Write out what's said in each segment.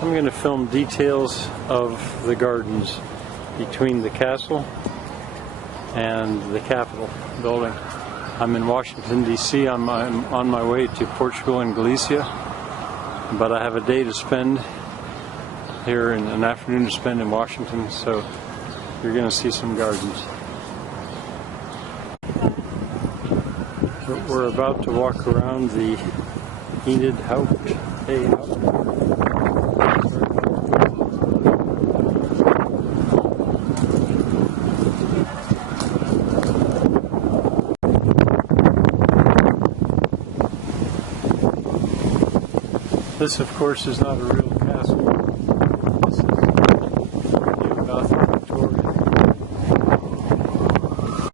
I'm going to film details of the gardens between the castle and the Capitol building. I'm in Washington, D.C. I'm on my way to Portugal and Galicia, but I have a day to spend here and an afternoon to spend in Washington, so you're going to see some gardens. We're about to walk around the Enid Haupt. This, of course, is not a real castle. This is Gothic Victorian.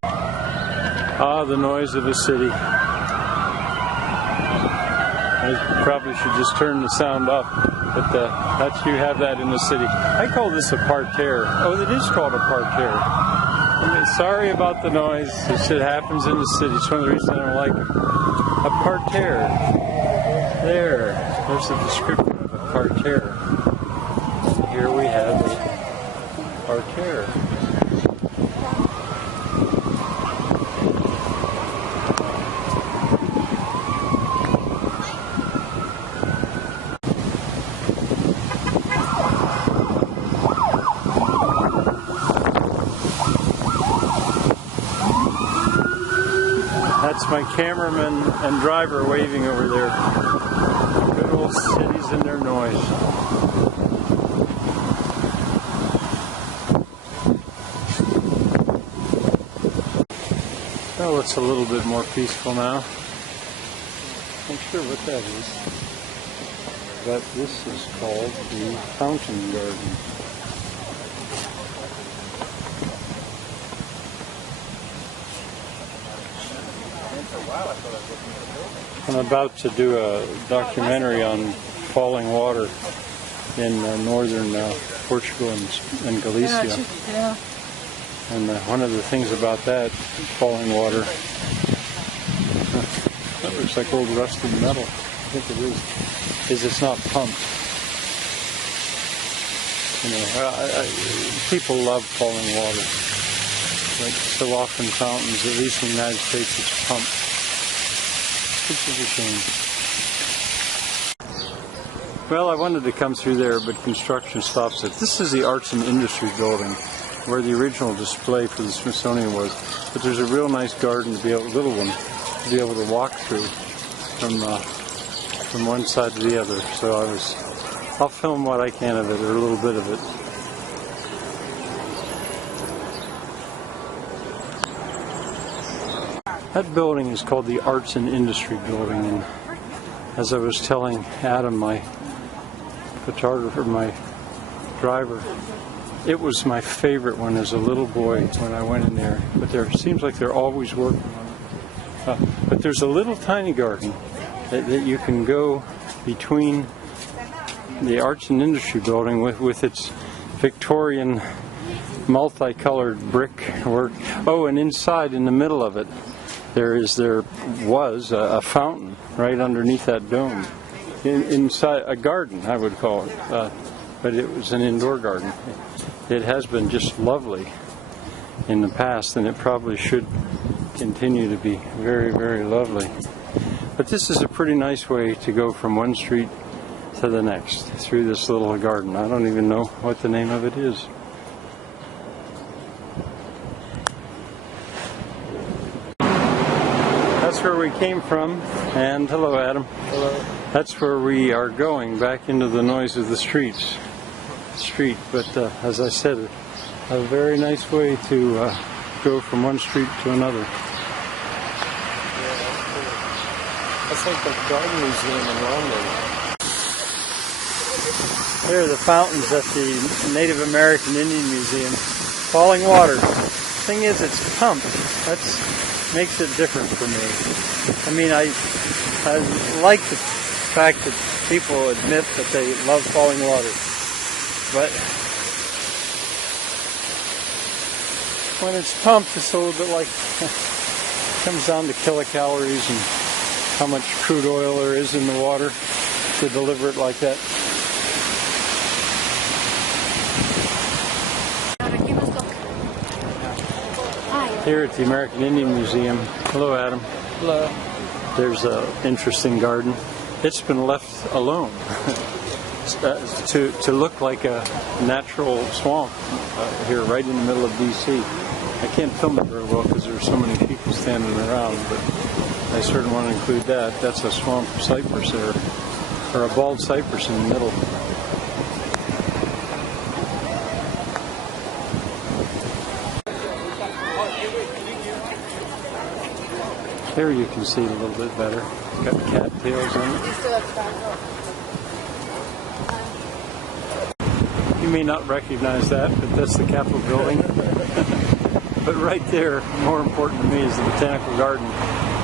Ah, the noise of a city. I probably should just turn the sound up, but you have that in the city. I call this a parterre. Oh, it is called a parterre. I mean, sorry about the noise. This shit happens in the city. It's one of the reasons I don't like it. A parterre. There's the description of a parterre. Here we have a parterre. That's my cameraman and driver waving over there. Good old cities and their noise. Well, it's a little bit more peaceful now. I'm not sure what that is, but this is called the Fountain Garden. I'm about to do a documentary on falling water in northern Portugal and Galicia. Yeah. And one of the things about that falling water, that looks like old rusty metal. I think it is it's not pumped. You know, people love falling water. Like so often fountains, at least in the United States, it's pumped. Which is a shame. Well, I wanted to come through there, but construction stops it. This is the Arts and Industry building, where the original display for the Smithsonian was. But there's a real nice garden to be able, little one, to be able to walk through from one side to the other. So I'll film what I can of it, or a little bit of it. That building is called the Arts and Industry building, and as I was telling Adam, my photographer, my driver, it was my favorite one as a little boy when I went in there. But there seems like they're always working on it. But there's a little tiny garden that you can go between the Arts and Industry building with its Victorian multicolored brickwork. Oh, and inside, in the middle of it, there was a fountain right underneath that dome. Inside a garden, I would call it, but it was an indoor garden. It has been just lovely in the past, and it probably should continue to be very, very lovely. But this is a pretty nice way to go from one street to the next through this little garden. I don't even know what the name of it is. That's where we came from, and hello, Adam. Hello. That's where we are going, back into the noise of the street. But as I said, a very nice way to go from one street to another. Yeah, that's cool. That's like the Garden Museum in London. Here are the fountains at the Native American Indian Museum. Falling water. Thing is, it's pumped. That's makes it different for me. I mean, I like the fact that people admit that they love falling water, but when it's pumped, it's a little bit like it comes down to kilocalories and how much crude oil there is in the water to deliver it like that. Here at the American Indian Museum. Hello, Adam. Hello. There's an interesting garden. It's been left alone to look like a natural swamp here right in the middle of D.C. I can't film it very well because there's so many people standing around, but I certainly want to include that. That's a swamp cypress there, or a bald cypress in the middle. Here you can see it a little bit better. Got cattails on it. You may not recognize that, but that's the Capitol building. But right there, more important to me, is the Botanical Garden.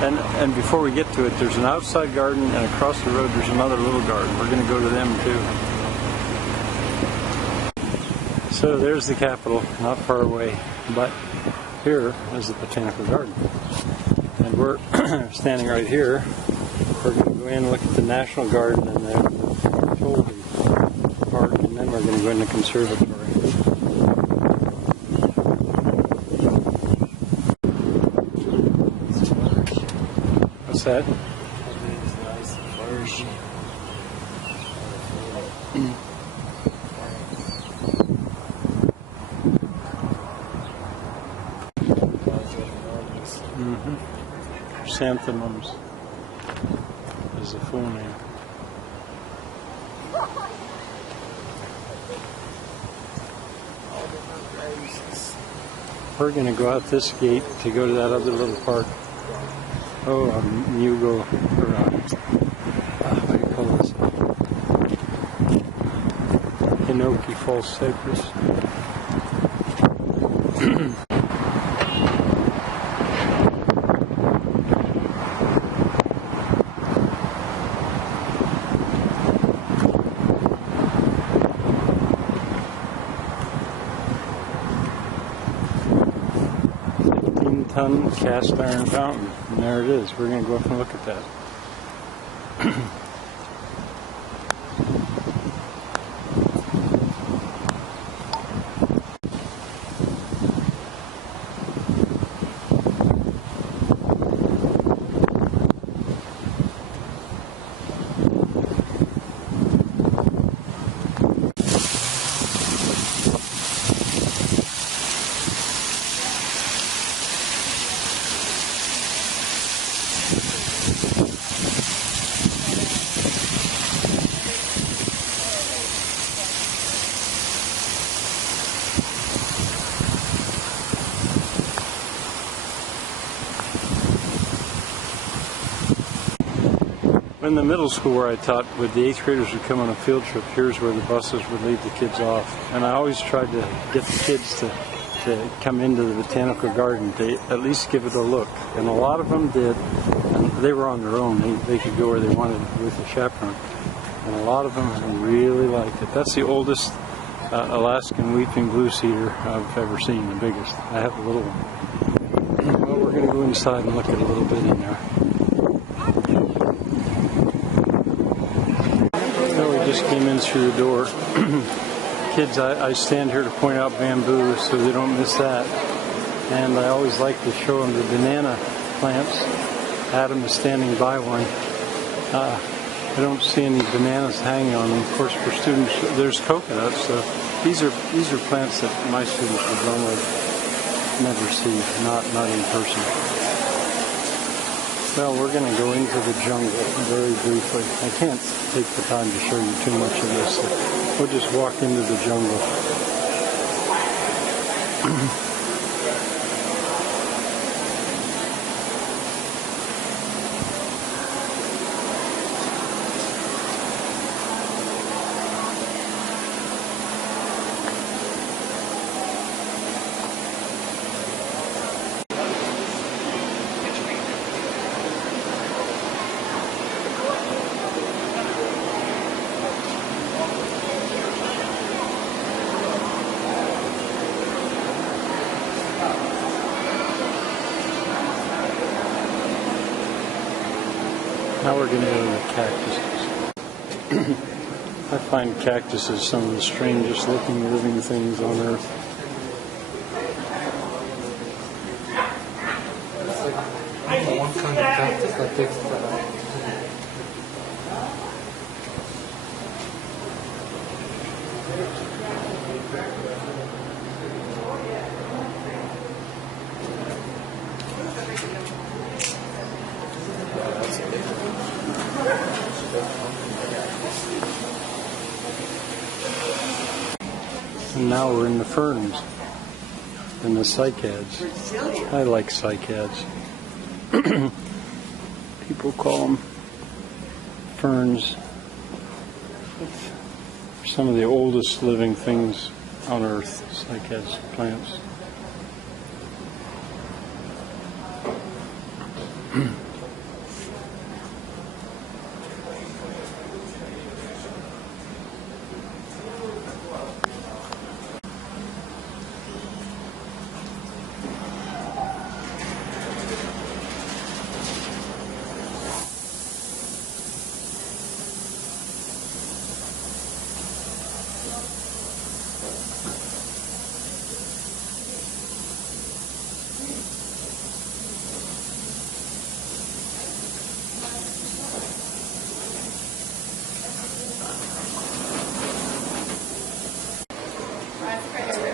And before we get to it, there's an outside garden, and across the road there's another little garden. We're going to go to them too. So there's the Capitol, not far away. But here is the Botanical Garden. And we're standing right here. We're going to go in and look at the National Garden and the Bartholdi Park, and then we're going to go in the conservatory. What's that? Chrysanthemums is the full name. We're going to go out this gate to go to that other little park. Oh, Mugo, or what do you call this? Hinoki False Cypress. 15-ton cast iron fountain. And there it is. We're going to go up and look at that. In the middle school where I taught, with the 8th graders would come on a field trip, here's where the buses would leave the kids off. And I always tried to get the kids to come into the Botanical Garden to at least give it a look. And a lot of them did, and they were on their own. They could go where they wanted with a chaperone. And a lot of them really liked it. That's the oldest Alaskan weeping blue cedar I've ever seen, the biggest. I have the little one. Well, we're going to go inside and look at a little bit in there. Just came in through the door. Kids, I stand here to point out bamboo so they don't miss that. And I always like to show them the banana plants. Adam is standing by one. I don't see any bananas hanging on them. Of course, for students, there's coconuts. So these are plants that my students would normally never see, not in person. Well, we're going to go into the jungle very briefly. I can't take the time to show you too much of this. So we'll just walk into the jungle. Now we're going to go to the cactuses. I find cactuses some of the strangest looking living things on earth. And now we're in the ferns and the cycads. I like cycads. People call them ferns. They're some of the oldest living things on Earth, cycads plants.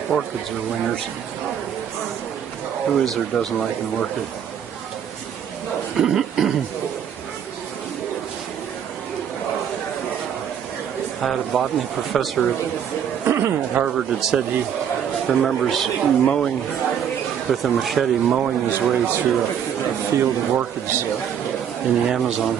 Orchids are winners. Who is or doesn't like an orchid? I had a botany professor at Harvard that said he remembers mowing with a machete, mowing his way through a field of orchids in the Amazon.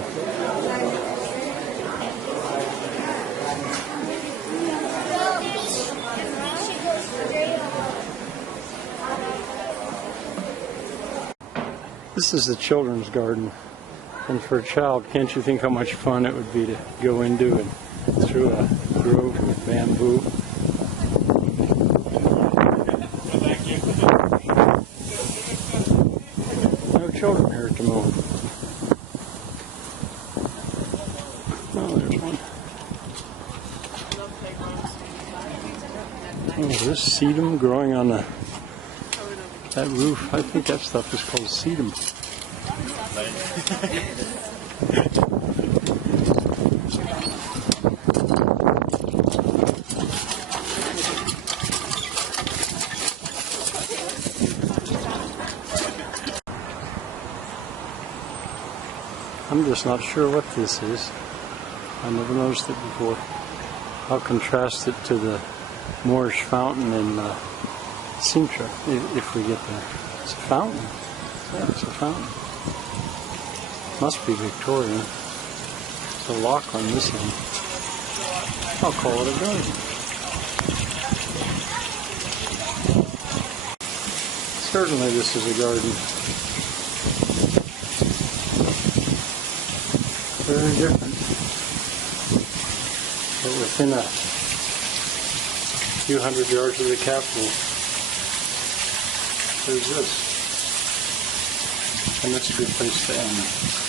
This is the children's garden, and for a child, can't you think how much fun it would be to go into and through a grove with bamboo? No children here to mow. Oh, there's one. Oh, is this sedum growing on that roof? I think that stuff is called sedum. I'm just not sure what this is. I never noticed it before. I'll contrast it to the Moorish fountain in Sintra if we get there. It's a fountain. Yeah, it's a fountain. Must be Victorian. There's a lock on this end. I'll call it a garden. Certainly this is a garden. Very different. But within a few hundred yards of the Capitol, there's this. And that's a good place to end.